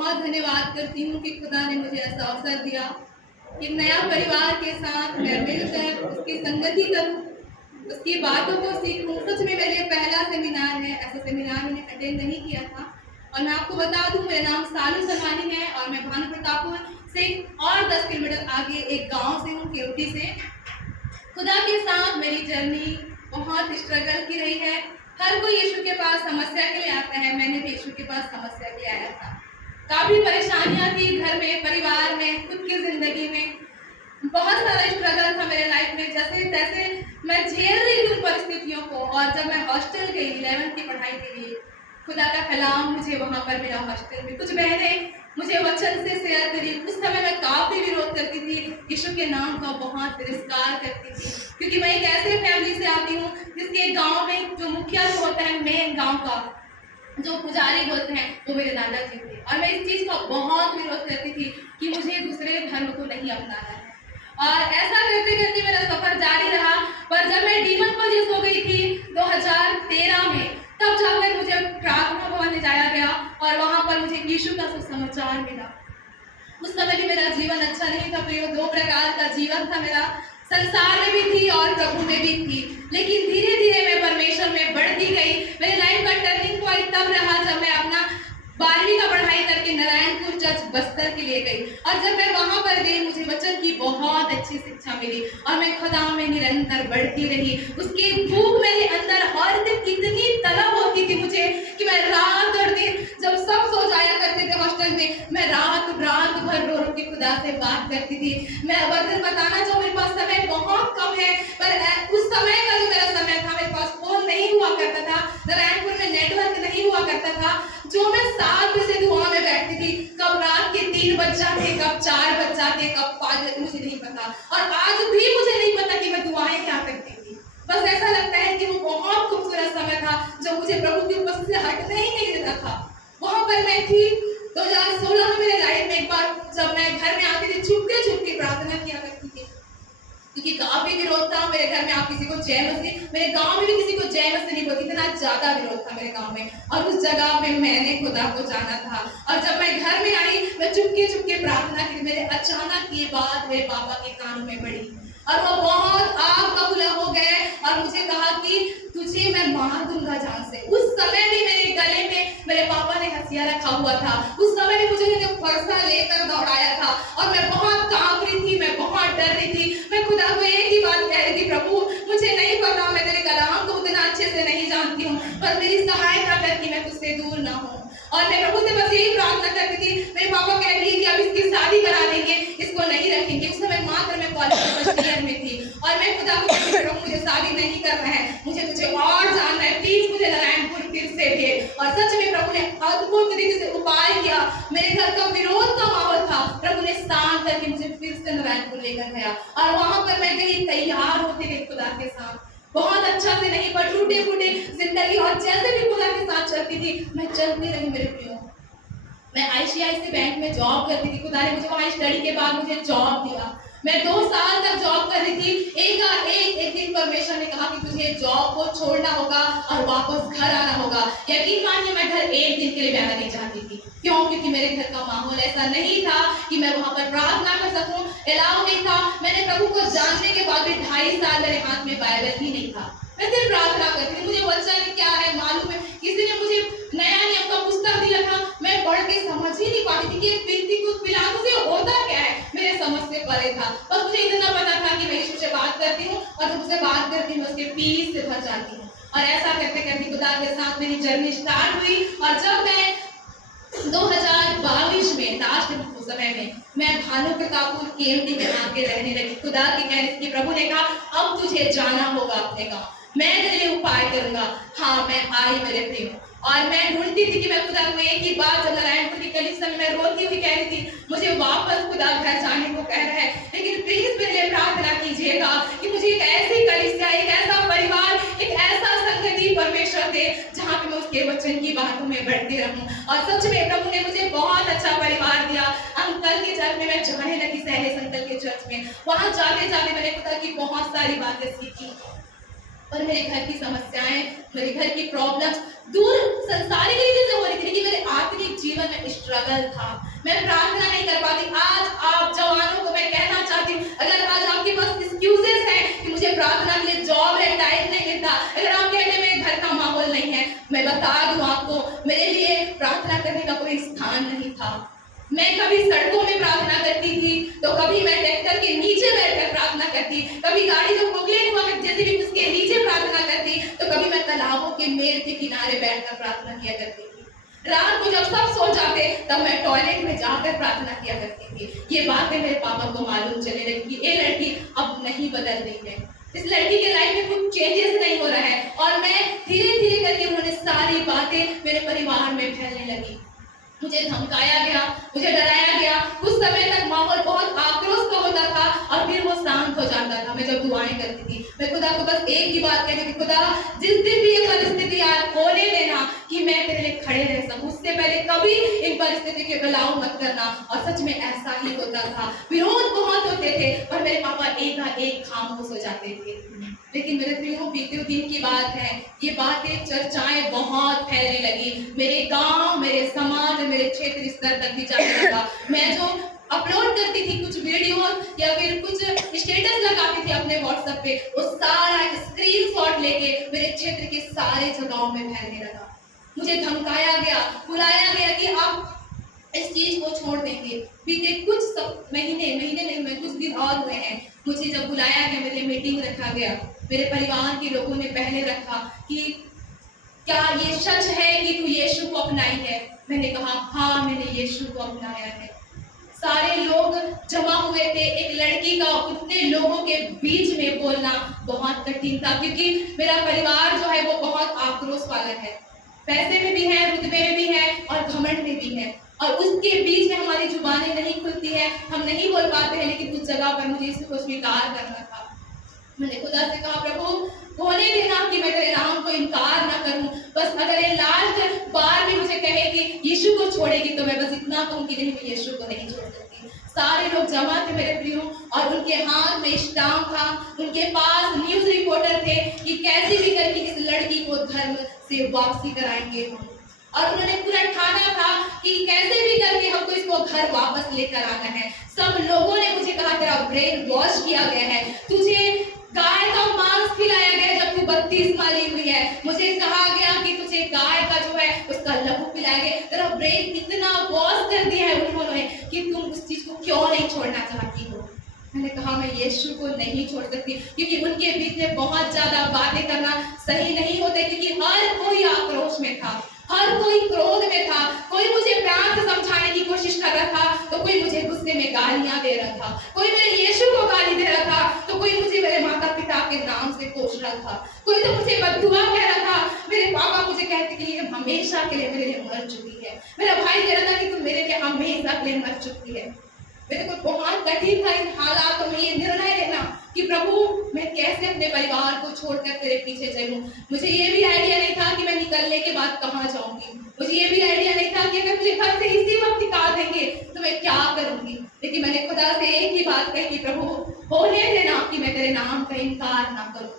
बहुत धन्यवाद करती हूँ कि खुदा ने मुझे ऐसा अवसर दिया कि एक नया परिवार के साथ मैं मिलकर उसकी संगति करूँ, उसकी बातों को सीखूँ। सच में मेरे लिए पहला सेमिनार है, ऐसा सेमिनार मैंने अटेंड नहीं किया था। और मैं आपको बता दूँ, मेरा नाम सालू सलमानी है और मैं भानु प्रतापपुर से और 10 किलोमीटर आगे एक गाँव से हूँ, केवटी से। खुदा के साथ मेरी जर्नी बहुत स्ट्रगल की रही है। हर कोई यीशु के पास समस्या के लिए आता है, मैंने भी यीशु के पास समस्या के लिए आया था। काफ़ी परेशानियाँ थी घर में, परिवार में, खुद की ज़िंदगी में। बहुत सारा स्ट्रगल था मेरे लाइफ में, जैसे तैसे मैं झेल रही थी उन परिस्थितियों को। और जब मैं हॉस्टल गई 11th की पढ़ाई के लिए, खुदा का कलाम मुझे वहाँ पर मिला हॉस्टल में। कुछ बहनें मुझे वचन से शेयर करी। उस समय मैं काफ़ी विरोध करती थी, यीशु के नाम का बहुत तिरस्कार करती थी, क्योंकि मैं एक ऐसे फैमिली से आती हूँ जिसके गाँव में जो मुखिया होता है, मेन गाँव का जो पुजारी बोलते हैं, वो मेरे दादाजी थे। और मैं इस चीज़ का बहुत विरोध करती थी कि मुझे दूसरे धर्म को नहीं अपनाना है। और ऐसा करते करते मेरा सफर जारी रहा। पर जब मैं डीमन हो गई थी 2013 में, तब जाकर मुझे प्रार्थना भवन में जाया गया और वहाँ पर मुझे यीशु का सुसमाचार मिला। उस समय भी मेरा जीवन अच्छा नहीं था, प्रियो। 2 प्रकार का जीवन था मेरा, संसार में भी थी और प्रभु में भी थी। लेकिन धीरे धीरे मैं परमेश्वर में बढ़ती गई। मेरे लाइफ का टर्निंग पॉइंट तब रहा जब मैं अपना 12वीं का पढ़ाई करके नारायणपुर चर्च बस्तर के लिए गई। और जब मैं वहाँ पर गई, मुझे वचन की बहुत अच्छी शिक्षा मिली और मैं खुदा में निरंतर बढ़ती रही। उसकी भूख मेरे अंदर हर दिन इतनी तलब होती थी मुझे कि मैं रात और दिन, जब सब सो जाया करते थे हॉस्टल में, मैं रात भर रो रो के खुदा से बात करती थी। मैं बताना चाहूँ, मेरे पास समय बहुत कम है, पर उस समय का जो मेरा समय था, मेरे पास फोन नहीं हुआ करता था, नारायणपुर में नेटवर्क नहीं हुआ करता था। जो मैं 7 बजे दुआ में बैठती थी, कब रात के 3 बज जाते, कब 4 बज जाते, कब 5 बजे, मुझे नहीं पता। और आज भी मुझे नहीं पता कि मैं दुआएं क्या करती थी। बस ऐसा लगता है कि वो बहुत खूबसूरत समय था जो मुझे प्रभु की उपस्थिति से हटने ही नहीं देता था। वहां पर मैं थी 2016 में। मेरे लाइफ में एक बार जब मैं घर में आती थी, छुप के प्रार्थना किया करती थी, क्योंकि काफी विरोध था मेरे घर में। आप किसी को जय मसीह, मेरे गांव में भी किसी को जय मसीह नहीं बोलती, इतना ज्यादा विरोध था मेरे गांव में। और उस जगह पे मैंने खुदा को जाना था। और जब मैं घर में आई, मैं चुपके प्रार्थना की। मेरे अचानक ये बात मेरे पापा के कानों में पड़ी और वो बहुत आग बबूला हो गए और मुझे कहा कि तुझे मैं मार दूंगा जान से। उस समय भी मेरे गले में मेरे पापा ने हथियार रखा हुआ था। उस समय भी मुझे फरसा लेकर दौड़ाया था और मैं बहुत कांप रही थी, मैं बहुत डर रही थी। मैं खुदा को एक ही बात कह रही थी, प्रभु मुझे नहीं पता, मैं तेरे कलाम को उतना अच्छे से नहीं जानती हूँ, पर मेरी सहायता कर कि मैं तुझसे दूर ना हूँ। और मैं प्रभु से बस यही प्रार्थना करती थी। मेरे पापा कह रही कि अब इसकी शादी करा देंगे, इसको नहीं रखेंगे। उस समय मात्र मैं कॉलेज फर्स्ट ईयर में थी और मैं खुदा को कहती थी, प्रभु मुझे शादी नहीं करना है, मुझे तुझे और जानना है, प्लीज मुझे नारायणपुर फिर से भेज। और सच में प्रभु ने अद्भुत तरीके से उपाय किया। मेरे घर का विरोध का माहौल था, प्रभु ने शांत करके मुझे फिर से नारायणपुर लेकर गया। और वहां पर मैं गई, तैयार होते गई खुदा के साथ, बहुत अच्छा से नहीं, पर टूटे फूटे जिंदगी। और जैसे भी खुदा के साथ चलती थी, मैं चलती रही मेरे प्रियो। मैं ICICI बैंक में जॉब करती थी। खुदा ने मुझे वहाँ स्टडी के बाद मुझे जॉब दिया। मैं 2 साल तक जॉब कर रही थी। एक दिन परमेश्वर ने कहा कि तुझे जॉब को छोड़ना होगा और वापस घर आना होगा। यकीन मानिए, मैं घर एक दिन के लिए जाना नहीं चाहती थी। क्यों? क्योंकि मेरे घर का माहौल ऐसा नहीं था कि मैं वहाँ पर प्रार्थना कर सकूं, अलाउ नहीं था। मैंने प्रभु को जानने के बाद भी 2.5 साल मेरे हाथ में बाइबल ही नहीं था। मैं सिर्फ प्रार्थना करती थी। मुझे वचन क्या है मालूम है, किसी ने मुझे नया नियम का पुस्तक दिया था, मैं पढ़ के समझ ही नहीं पाती थी कि पिलातुस से होता क्या है, मेरे समझ से परे था। बस मुझे इतना पता था कि मैं यीशु से बात करती हूँ और जब उससे बात करती हूँ उसके पीस से भर जाती हूँ। और ऐसा करते करते खुदा के साथ मेरी जर्नी स्टार्ट हुई। और जब मैं 2022 में लास्ट समय में मैं भानु प्रतापपुर केवटी में आके रहने लगी, खुदा के कहने की प्रभु ने कहा अब तुझे जाना होगा अपने गाँव, मैं तेरे लिए उपाय करूंगा। हाँ, मैं आई मेरे प्रियो। और मैं ढूंढती थी कि मैं खुदा को एक ही बात, जब नारायणपुर की कलीसिया में मैं रोती हुई कह रही थी, मुझे वापस खुदा घर जाने को कह रहा है, लेकिन प्लीज मेरे लिए प्रार्थना कीजिएगा कि मुझे एक ऐसी कलीसिया, एक ऐसा परिवार, एक ऐसा संगति परमेश्वर दे जहाँ पे मैं उसके वचन की बातों में बढ़ती रहूं। और सच में प्रभु ने मुझे बहुत अच्छा परिवार दिया। अंकल के चर्च में मैं जाने लगी, सहलेस अंकल के चर्च में। वहां जाते जाते मैंने खुदा की बहुत सारी बातें सीखी। पर मेरे घर की समस्याएं, मेरे घर की प्रॉब्लम्स दूर संसारिक रीति से हो रही थी, लेकिन मेरे आत्मिक जीवन में स्ट्रगल था। मैं प्रार्थना नहीं कर पाती। आज आप जवानों को मैं कहना चाहती हूँ, अगर आज आपके पास एक्सक्यूजेस हैं कि मुझे प्रार्थना के लिए जॉब है, टाइम नहीं मिलता, अगर आप कहते हैं मेरे घर का माहौल नहीं है, मैं बता दूं आपको, मेरे लिए प्रार्थना करने का कोई स्थान नहीं था। मैं कभी सड़कों में प्रार्थना करती थी, तो कभी मैं ट्रैक्टर के नीचे बैठकर प्रार्थना करती, कभी गाड़ी जो प्रोक्लेन हुआ जैसे भी उसके नीचे प्रार्थना करती, तो कभी मैं तालाबों के मेल के किनारे बैठकर प्रार्थना किया करती थी। रात को जब सब सो जाते तब मैं टॉयलेट में जाकर प्रार्थना किया करती थी। ये बातें मेरे पापा को मालूम चलने लगी कि ये लड़की अब नहीं बदल रही है, इस लड़की के लाइफ में कुछ चेंजेस नहीं हो रहा है। और मैं धीरे धीरे करके उन्होंने सारी बातें मेरे परिवार में फैलने लगी। मुझे धमकाया गया, मुझे डराया गया। कुछ समय तक माहौल बहुत आक्रोश का होता था और फिर वो शांत हो जाता था। मैं जब दुआएं करती थी, मैं खुदा को बस एक ही बात कहती थी, खुदा जिस दिन भी ये परिस्थिति होने देना कि मैं तेरे लिए खड़े रह सकूं, उससे पहले कभी इन परिस्थिति के खिलाफ मत करना। और सच में ऐसा ही होता था। विरोध बहुत होते थे पर मेरे पापा एक खामोश हो जाते थे। लेकिन मेरे प्रियो, बीते दिन की बात है, ये बातें चर्चाएं बहुत फैलने लगी। मेरे गांव, मेरे समाज, मेरे क्षेत्र स्तर तक भी जाने लगा। मैं जो अपलोड करती थी कुछ वीडियो या फिर कुछ स्टेटस लगाती थी अपने व्हाट्सएप पे, वो सारा स्क्रीनशॉट लेके मेरे क्षेत्र के सारे जगहों में फैलने लगा। मुझे धमकाया गया, बुलाया गया कि आप इस चीज को छोड़ देंगे। बीते कुछ महीने नहीं हुए, कुछ दिन और हुए हैं, मुझे जब बुलाया गया, मेरे लिए मीटिंग रखा गया, मेरे परिवार के लोगों ने पहले रखा कि क्या ये सच है कि तू यीशु को अपनाई है। मैंने कहा हाँ, मैंने यीशु को अपनाया है। सारे लोग जमा हुए थे। एक लड़की का उतने लोगों के बीच में बोलना बहुत कठिन था, क्योंकि मेरा परिवार जो है वो बहुत आक्रोश वाला है, पैसे में भी है, रुतबे में भी है और घमंड में भी है। और उसके बीच में हमारी जुबानें नहीं खुलती है, हम नहीं बोल पाते हैं। लेकिन कुछ जगह पर मुझे इसको स्वीकार करना था। मैंने खुदा से कहा, प्रभु होने देना कि मैं तेरे नाम को इनकार ना करूं। बस अगर ये लास्ट बार भी मुझे कहे कि यीशु को छोड़ेगी, तो मैं बस इतना कहूं कि नहीं, मैं यीशु को नहीं छोड़ सकती। सारे लोग जमा थे मेरे प्रियो, और उनके हाथ में स्टाम्प था, उनके पास न्यूज रिपोर्टर थे कि कैसे भी करके इस लड़की को धर्म से वापसी कराएंगे हम। और उन्होंने पूरा ठाना था कि कैसे भी करके हमको इसको घर वापस लेकर आना है। सब लोगों ने मुझे कहा, तेरा ब्रेन वॉश किया गया है, तुझे गाय का मांस खिलाया गया जब तू 32 वाली हुई है, मुझे कहा गया कि तुझे गाय का जो है उसका लहू पिलाया गया, तेरा ब्रेन इतना वॉश कर दिया है उन्होंने कि तुम उस चीज को क्यों नहीं छोड़ना चाहती हो। मैंने कहा मैं यीशु को नहीं छोड़ सकती, क्योंकि उनके बीच में बहुत ज्यादा बातें करना सही नहीं होते, क्योंकि हर कोई आक्रोश में था, हर कोई क्रोध में था। कोई मुझे प्यार से समझाने की कोशिश कर रहा था, तो कोई मुझे गुस्से में गालियां दे रहा था, कोई मेरे यीशु को गाली दे रहा था, तो कोई मुझे मेरे माता पिता के नाम से कोस रहा था, कोई तो मुझे बददुआ कह रहा था। मेरे पापा मुझे कहते कि ये हमेशा के लिए मेरे लिए मर चुकी है। मेरा भाई कह रहा था कि तुम मेरे लिए हमेशा के लिए मर चुकी है। मेरे को बहुत कठिन था इन हालातों में ये निर्णय लेना कि प्रभु मैं कैसे अपने परिवार को छोड़कर तेरे पीछे चलूं। मुझे ये भी आइडिया नहीं था कि मैं निकलने के बाद कहाँ जाऊंगी। मुझे ये भी आइडिया नहीं था कि अगर मुझे घर से इसी वक्त निकाल देंगे तो मैं क्या करूंगी। लेकिन मैंने खुदा से एक ही बात कही कि प्रभु होने देना कि मैं तेरे नाम का इनकार ना करूं।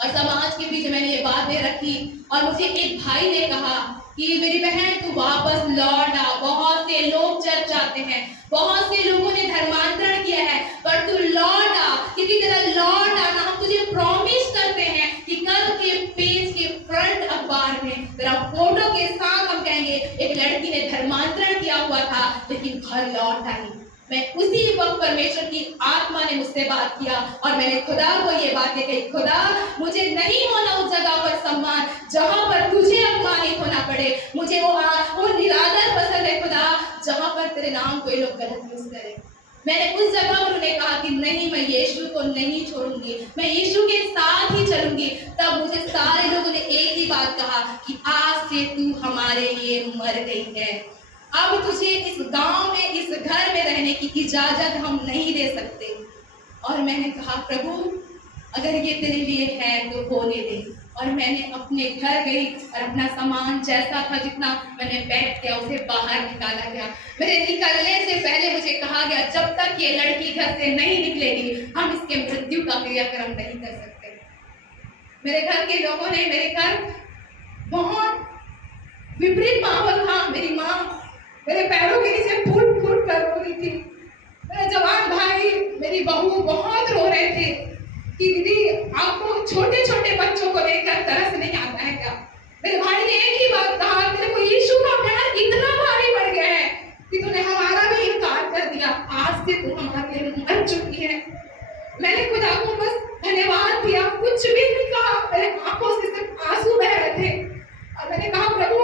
और समाज के बीच मैंने ये बातें रखी, और मुझे एक भाई ने कहा कि मेरी बहन तू वापस लौट आ। बहुत से लोग चर्च जाते हैं, बहुत से लोगों ने धर्मांतरण किया है, पर तू लौट आ, क्योंकि तेरा लौट आना हम तुझे प्रॉमिस करते हैं कि कल के पेज के फ्रंट अखबार में तेरा फोटो के साथ हम कहेंगे एक लड़की ने धर्मांतरण किया हुआ था लेकिन घर लौट आई। मैं उसी वक्त परमेश्वर की आत्मा ने मुझसे बात किया और मैंने खुदा को ये बातें कही, खुदा मुझे नहीं होना उस जगह पर सम्मान जहां पर तुझे अपमानित होना पड़े। मुझे वो निरादर पसंद है खुदा जहां पर तेरे नाम को ये लोग गलत यूज करें। मैंने उस जगह पर उन्हें कहा कि नहीं, मैं यीशु को नहीं छोड़ूंगी, मैं यीशु के साथ ही चलूंगी। तब मुझे सारे लोगों ने एक ही बात कहा कि आज से तू हमारे लिए मर गई है, अब तुझे इस गांव में इस घर में रहने की इजाजत हम नहीं दे सकते। और मैंने कहा प्रभु अगर ये तेरे लिए है तो होने दे। और मैंने अपने घर गई और अपना सामान जैसा था जितना मैंने पैक किया उसे बाहर निकाला गया। मेरे निकलने से पहले मुझे कहा गया जब तक ये लड़की घर से नहीं निकलेगी हम इसके मृत्यु का क्रियाक्रम नहीं कर सकते। मेरे घर के लोगों ने, मेरे घर बहुत विपरीत माहौल था। मेरी माँ मेरे पैरों के नीचे फूट फूट कर रो रही थी। मेरा जवान भाई, मेरी बहू बहुत रो रहे थे कि दीदी आपको छोटे छोटे बच्चों को देखकर तरस नहीं आता है क्या? मेरे भाई ने एक ही बात कहा, तेरे को यीशु का प्यार इतना भारी पड़ गया है कि तूने हमारा भी इनकार कर दिया। आज से तू हमारे लिए मर चुकी है। मैंने खुदा को बस धन्यवाद दिया, कुछ भी नहीं कहा। मेरे आंखों से सिर्फ आंसू बह रहे थे और मैंने कहा, प्रभु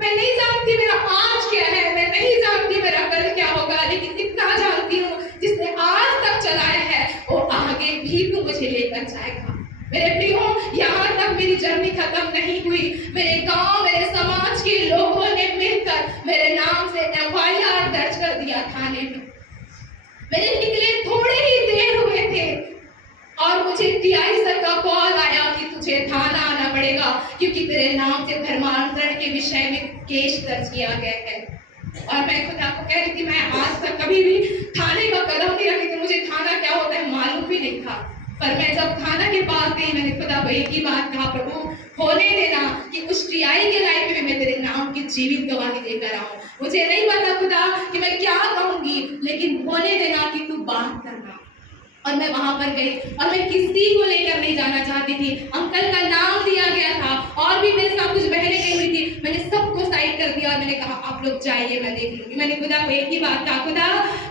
मैं नहीं जानती मेरा आज क्या है, मैं नहीं जानती मेरा कल क्या होगा, लेकिन इतना जानती हूँ जिसने आज तक चलाया है वो आगे भी तू मुझे लेकर जाएगा। मेरे प्रियो, यहाँ तक मेरी जर्नी खत्म नहीं हुई। मेरे गांव, मेरे समाज के लोगों ने मिलकर मेरे नाम से FIR दर्ज कर दिया थाने में। मेरे निकले थोड़े ही देर हुए थे और मुझे DI सर का कॉल आया कि तुझे थाना आना पड़ेगा क्योंकि तेरे नाम से धर्मांतरण के विषय में केस दर्ज किया गया है। और मैं खुदा को कह रही थी, मैं आज तक कभी भी थाने का कदम नहीं रखी थी, मुझे थाना क्या होता है मालूम भी नहीं था। पर मैं जब थाना के पास गई, मैंने खुदा को एक ही बात कहा, प्रभु होने देना कि उस DI के लाइफ में मैं तेरे नाम की जीवित गवाही देकर आऊं। मुझे नहीं पता खुदा कि मैं क्या कहूंगी, लेकिन होने देना कि तू बात करना। और मैं वहां पर गई और मैं किसी को लेकर नहीं जाना चाहती थी। अंकल का नाम दिया गया था और भी मेरे साथ कुछ बहनें गई हुई थी। मैंने सबको साइड कर दिया और मैंने कहा, आप लोग जाइए, मैं देख लूंगी। मैंने खुदा को एक ही बात कहा, खुदा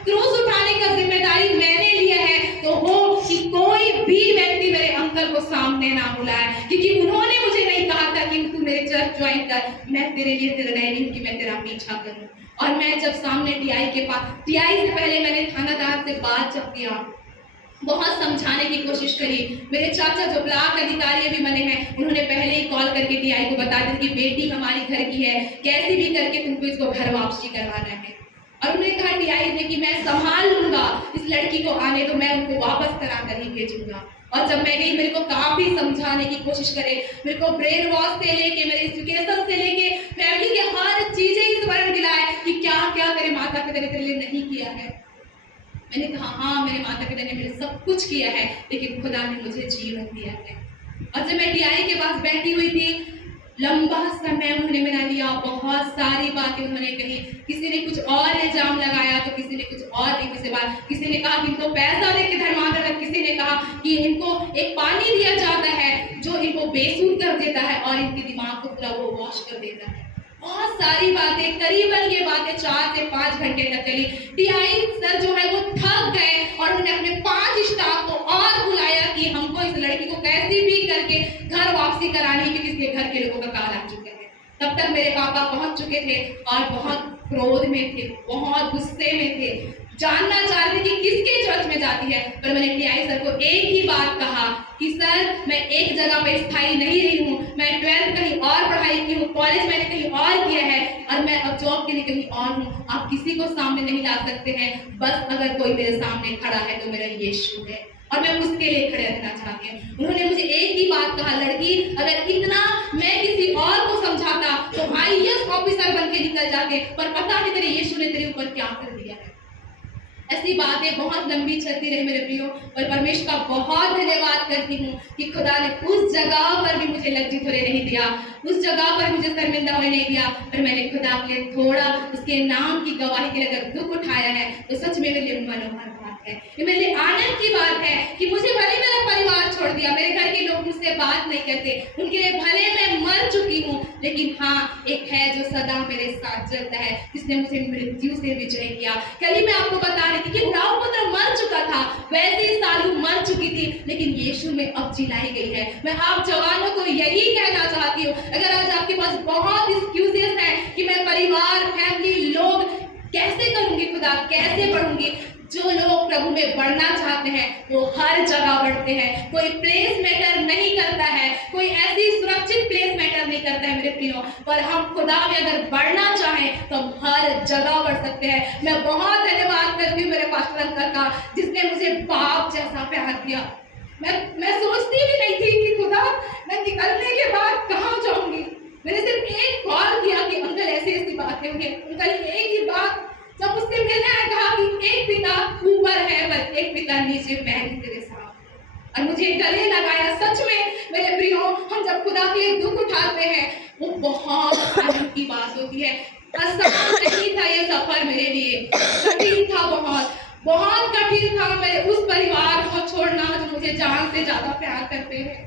क्रूस उठाने का जिम्मेदारी मैंने लिया है तो हो कि कोई भी व्यक्ति मेरे अंकल को सामने ना बुलाए, क्योंकि उन्होंने मुझे नहीं कहा था कि तू मेरे चर्च ज्वाइन कर। मैं तेरे लिए निर्णय नहीं कि मैं तेरा पीछा करूं। और मैं जब सामने DI के पास, DI से पहले मैंने थानादार से बात जब किया, बहुत समझाने की कोशिश करी। मेरे चाचा जो ब्लॉक अधिकारी अभी बने हैं, उन्होंने पहले ही कॉल करके DI को बता दिया कि बेटी हमारी घर की है, कैसे भी करके तुमको इसको घर वापसी करवाना है। और उन्होंने कहा DI ने कि मैं संभाल लूंगा इस लड़की को, आने तो मैं उनको वापस करा कर ही भेजूंगा। और जब मैं गई, मेरे को काफी समझाने की कोशिश करे, मेरे को ब्रेन वॉश से लेके, मेरे एजुकेशन से लेके, फैमिली के हर चीजें स्मरण दिलाए कि क्या क्या तेरे माता पिता ने तेरे लिए नहीं किया है। मैंने कहा, हाँ मेरे माता पिता ने मेरे सब कुछ किया है, लेकिन खुदा ने मुझे जीवन दिया है। और जब मैं DI के पास बैठी हुई थी, लंबा समय उन्होंने मेरा लिया, बहुत सारी बातें उन्होंने कही। किसी ने कुछ और इल्जाम लगाया तो किसी ने कुछ और किसी से बात, किसी ने कहा कि इनको पैसा देके धर्मांतरण, किसी ने कहा कि इनको एक पानी दिया जाता है जो इनको बेसुध कर देता है और इनके दिमाग को पूरा वो वॉश कर देता है। बहुत सारी बातें, करीबन ये बातें 4 से 5 घंटे तक चली। DI सर जो है वो थक गए और उन्होंने अपने 5 स्टाफ को और बुलाया कि हमको इस लड़की को कैसे भी करके घर वापसी करानी है, क्योंकि इसके घर के लोगों का काल आ चुके हैं। तब तक मेरे पापा पहुंच चुके थे और बहुत क्रोध में थे, बहुत गुस्से में थे, जानना चाह रहे थे कि किसके चर्च में जाती है। पर मैंने DI सर को एक ही बात कहा कि सर मैं एक जगह पे स्थायी नहीं रही हूँ, मैं 12th कहीं और पढ़ाई की हूँ, कॉलेज मैंने कहीं और किया है और मैं अब जॉब के लिए कहीं और हूँ। आप किसी को सामने नहीं ला सकते हैं, बस अगर कोई मेरे सामने खड़ा है तो मेरा यीशु है और मैं उसके लिए खड़े रहना चाहती हूँ। उन्होंने मुझे एक ही बात कहा, लड़की अगर इतना मैं किसी और को समझाता तो IAS ऑफिसर बन के निकल जाते, पर पता नहीं तेरे यीशु ने तेरे ऊपर क्या कर दिया है। ऐसी बातें बहुत लंबी चलती रही मेरे प्रियो, पर परमेश्वर का बहुत धन्यवाद करती हूँ कि खुदा ने उस जगह पर भी मुझे लज्जित होने नहीं दिया, उस जगह पर मुझे शर्मिंदा होने नहीं दिया। पर मैंने खुदा के लिए थोड़ा उसके नाम की गवाही के लिए अगर दुख उठाया है तो सच में मेरे लिए मनोहर बात है, ये मेरे लिए आनंद की बात है कि मुझे भले मेरा परिवार छोड़ दिया, मेरे घर के लोग मुझसे बात नहीं करते, उनके लिए भले मैं मर चुकी हूँ, लेकिन हाँ एक है जो सदा मेरे साथ चलता है, जिसने मुझे मृत्यु से विजय किया। कल ही मैं आपको बता रही थी कि उराव पुत्र मर चुका था, वैसे ही सालू मर चुकी थी, लेकिन यीशु में अब जिलाई गई है। मैं आप जवानों को यही कहना चाहती हूँ, अगर आज आपके पास बहुत एक्सक्यूजेस हैं कि मैं परिवार, फैमिली, लोग कैसे करूंगी, खुदा कैसे पढ़ूंगी, जो लोग प्रभु में बढ़ना चाहते हैं वो हर जगह बढ़ते हैं। कोई प्लेस मैटर नहीं करता है, कोई ऐसी सुरक्षित प्लेस मैटर नहीं करता है मेरे प्रियो, पर हम खुदा में अगर बढ़ना चाहें तो हम हर जगह बढ़ सकते हैं। मैं बहुत धन्यवाद करती हूँ मेरे पास्टर अंकल का, जिसने मुझे बाप जैसा प्यार दिया। मैं सोचती भी नहीं थी कि खुदा मैं निकलने के बाद कहाँ जाऊंगी। मैंने सिर्फ एक कॉल किया कि अंकल ऐसी ऐसी बातें हुई हैं। अंकल एक ही बात जब उससे मिलने आया कहा कि एक पिता ऊपर है पर एक पिता नीचे, मैं ही तेरे साथ। और मुझे गले लगाया। सच में मेरे प्रियो, हम जब खुदा के लिए दुख उठाते हैं वो बहुत आनंद की बात होती है। आसान नहीं था ये सफर मेरे लिए, कठिन था, बहुत बहुत कठिन था मेरे उस परिवार को छोड़ना जो मुझे जान से ज्यादा प्यार करते हैं।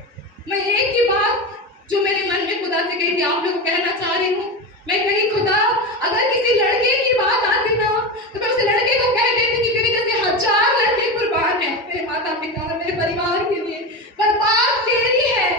मैं एक ही बात जो मेरे मन में खुदा से कही थी आप लोगों को कहना चाह रही हूँ। मैं कही, खुदा अगर किसी लड़के की बात आती ना तो मैं उस लड़के को कह देती कि तेरे जैसे 1000 लड़के कुर्बान है मेरे माता पिता और मेरे परिवार के लिए, पर बात तेरी है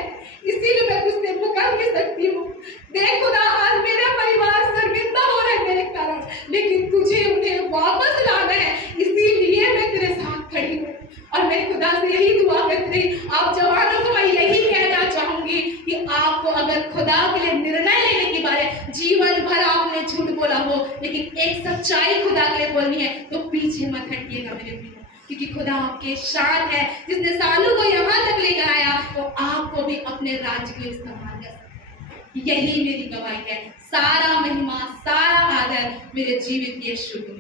इसीलिए मैं तुझसे मुकर नहीं सकती हूँ। देख खुदा, आज मेरा परिवार शर्मिंदा हो रहा है मेरे कारण, लेकिन तुझे उन्हें वापस लाना है, इसीलिए मैं तेरे साथ खड़ी हूँ। और मैं खुदा से यही दुआ करती रही। आप जवानों को मैं यही कहना चाहूंगी कि आपको अगर खुदा के लिए निर्णय लेने की बात है, जीवन भर आपने झूठ बोला हो लेकिन एक सच्चाई खुदा के लिए बोलनी है, तो पीछे मत हटिएगा मेरे प्रिय, क्योंकि खुदा आपके साथ है। जिसने सालों को यहाँ तक लेकर आया वो आपको भी अपने राज्य के लिए इस्तेमाल कर सकता है। यही मेरी गवाही है। सारा महिमा, सारा आदर मेरे जीवित यीशु को।